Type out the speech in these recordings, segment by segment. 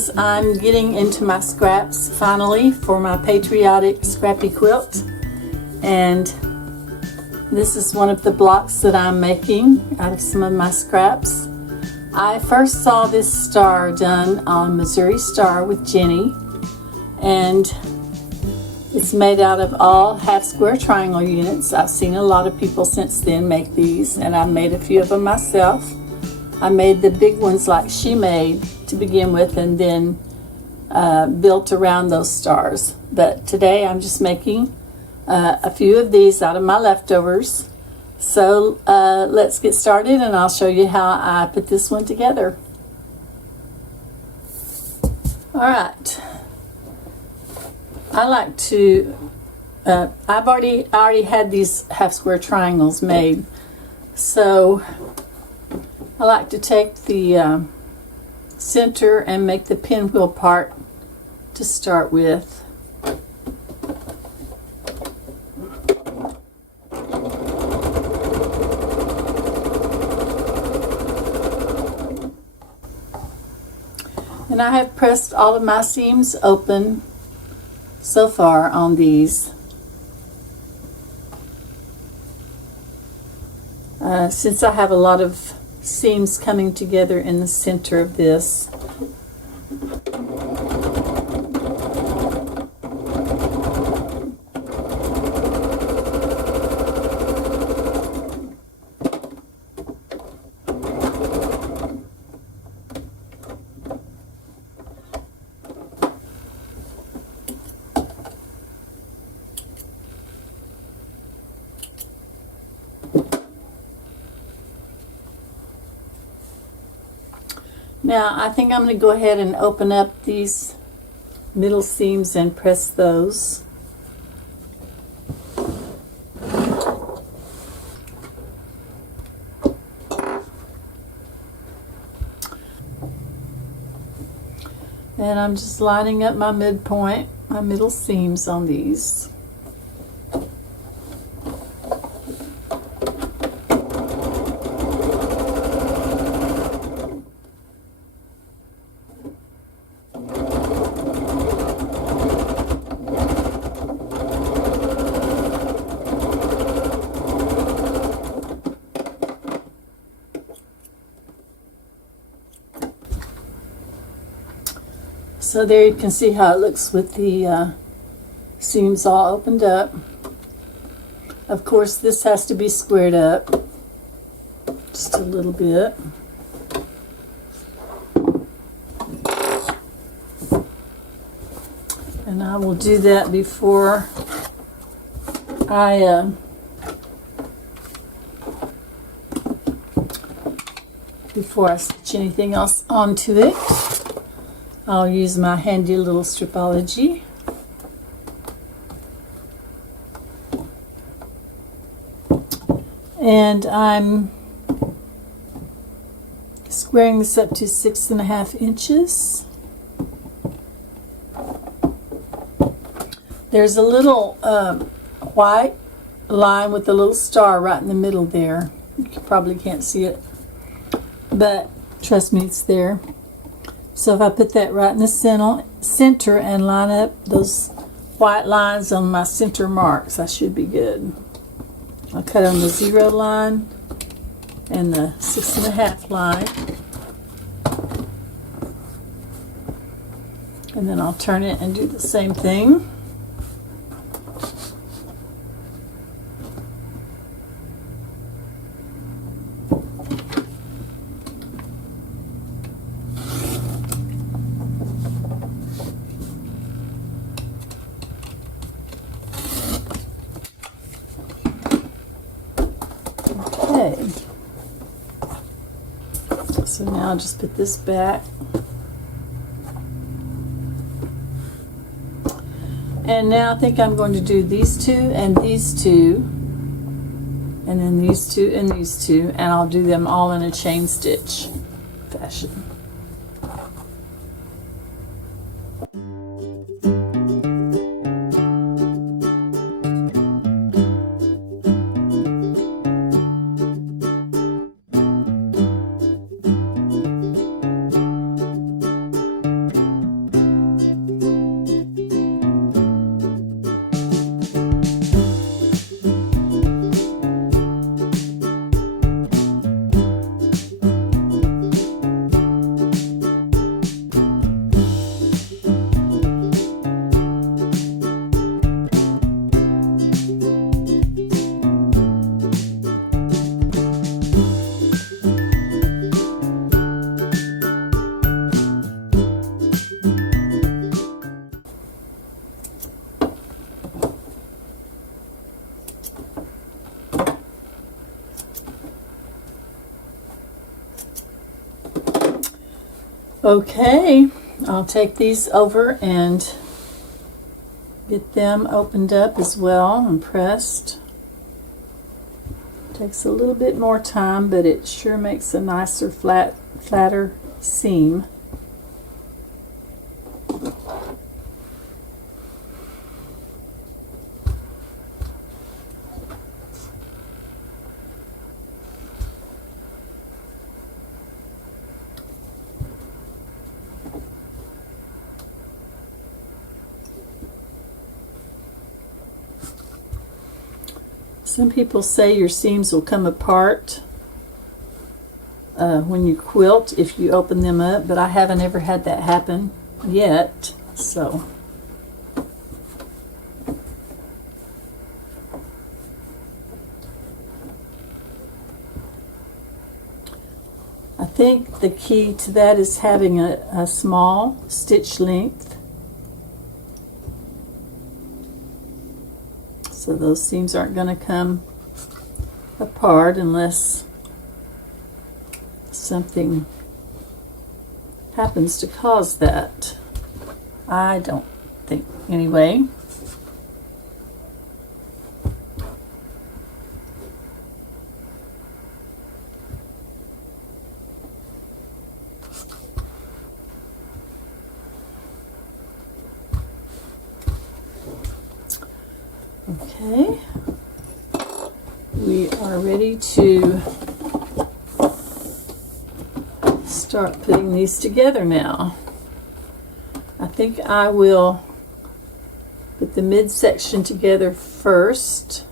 friends, I'm getting into my scraps finally for my patriotic scrappy quilt, and this is one of the blocks that I'm making out of some of my scraps. I first saw this star done on Missouri Star with Jenny, and it's made out of all half square triangle units. I've seen a lot of people since then make these, and I've made a few of them myself. I made the big ones like she made to begin with, and then built around those stars. But today I'm just making a few of these out of my leftovers. So let's get started, and I'll show you how I put this one together. All right. I like to, I already had these half square triangles made. So I like to take the center and make the pinwheel part to start with. And I have pressed all of my seams open so far on these. Since I have a lot of seams coming together in the center of this. Now I think I'm going to go ahead and open up these middle seams and press those. And I'm just lining up my midpoint, my middle seams on these. So there you can see how it looks with the seams all opened up. Of course, this has to be squared up just a little bit. And I will do that before I stitch anything else onto it. I'll use my handy little stripology. And I'm squaring this up to 6.5 inches. There's a little white line with a little star right in the middle there. You probably can't see it, but trust me, it's there. So if I put that right in the center and line up those white lines on my center marks, I should be good. I'll cut on the 0 line and the 6.5 line. And then I'll turn it and do the same thing. So now I'll just put this back. And now I think I'm going to do these two and these two, and then these two and these two, and I'll do them all in a chain stitch fashion. Okay, I'll take these over and get them opened up as well and pressed. Takes a little bit more time, but it sure makes a nicer flatter seam. Some people say your seams will come apart when you quilt if you open them up, but I haven't ever had that happen yet, so. I think the key to that is having a small stitch length. So those seams aren't going to come apart unless something happens to cause that. I don't think, anyway. Okay, we are ready to start putting these together now. I think I will put the midsection together first.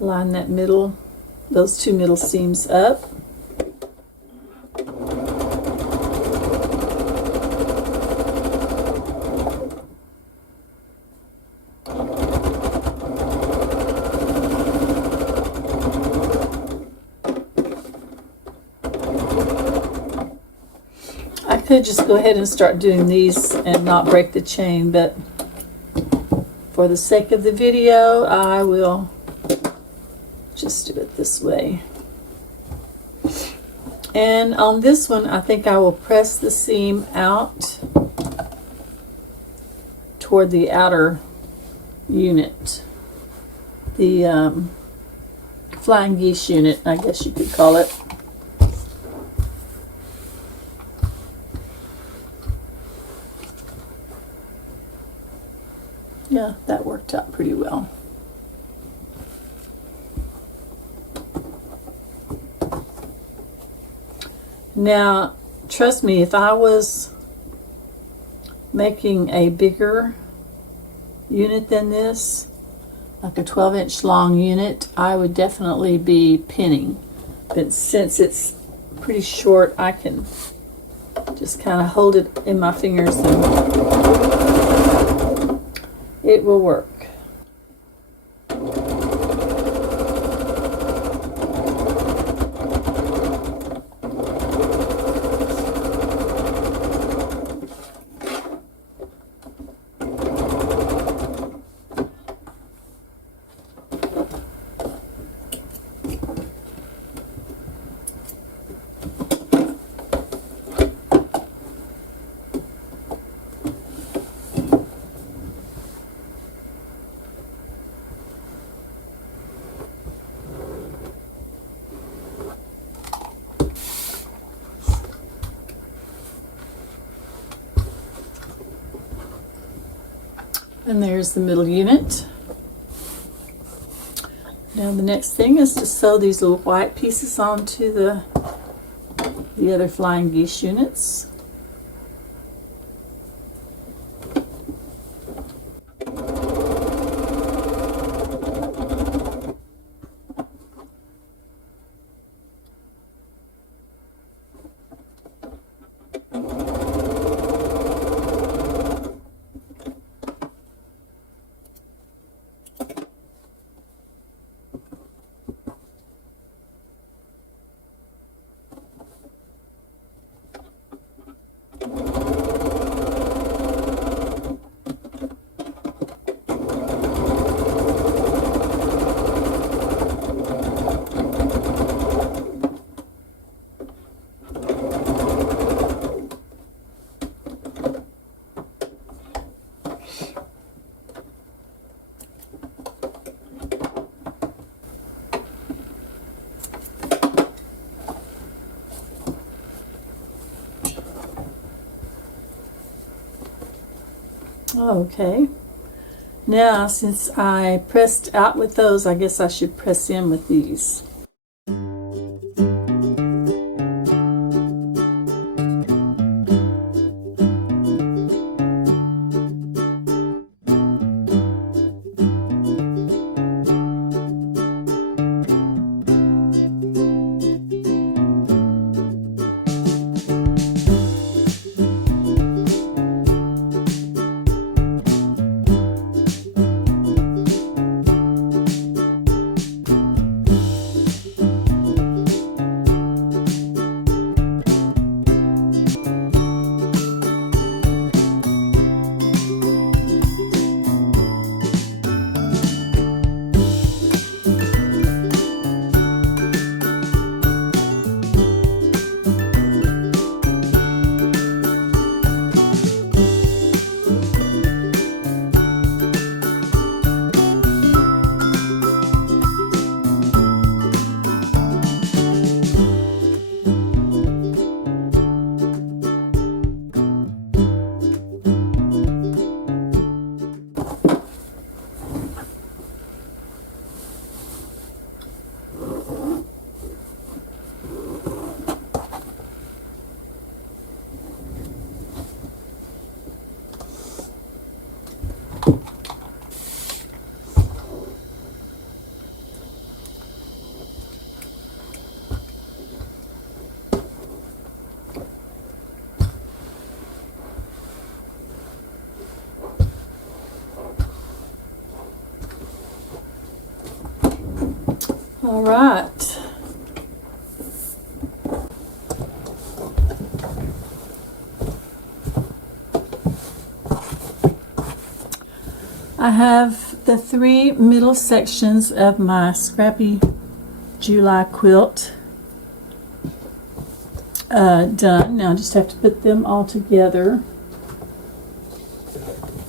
Line that middle, those two middle seams up. I could just go ahead and start doing these and not break the chain, but for the sake of the video, I will just do it this way. And on this one, I think I will press the seam out toward the outer unit, the flying geese unit, I guess you could call it. Yeah, that worked out pretty well. Now, trust me, if I was making a bigger unit than this, like a 12-inch long unit, I would definitely be pinning. But since it's pretty short, I can just kind of hold it in my fingers and it will work. And there's the middle unit. Now the next thing is to sew these little white pieces onto the other flying geese units. Okay, now since I pressed out with those, I guess I should press in with these. All right. I have the 3 middle sections of my Scrappy July quilt done. Now I just have to put them all together.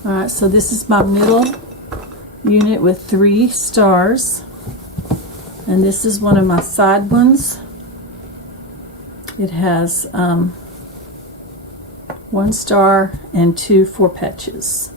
All right, so this is my middle unit with 3 stars. And this is one of my side ones. It has 1 star and 2 4 patches.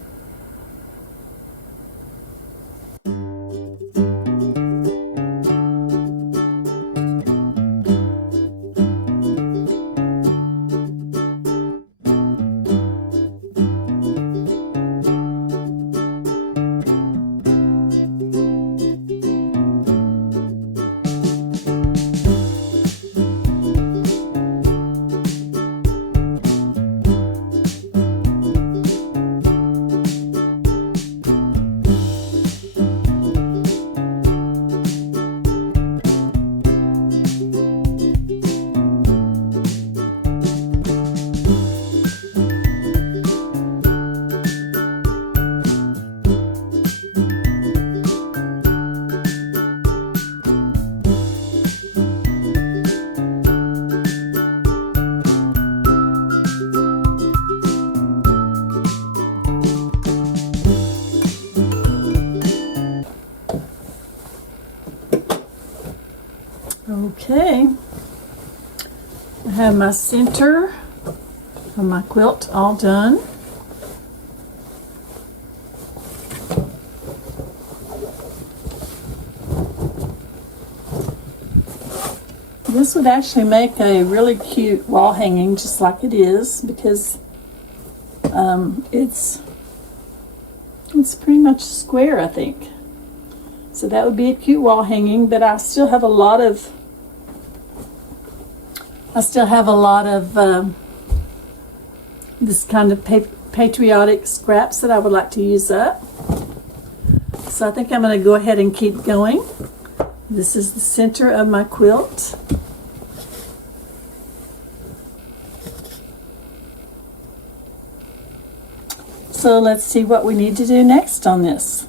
Okay, I have my center of my quilt all done. This would actually make a really cute wall hanging just like it is, because it's pretty much square, I think. So that would be a cute wall hanging, but I still have a lot of this kind of patriotic scraps that I would like to use up. So I think I'm going to go ahead and keep going. This is the center of my quilt. So let's see what we need to do next on this.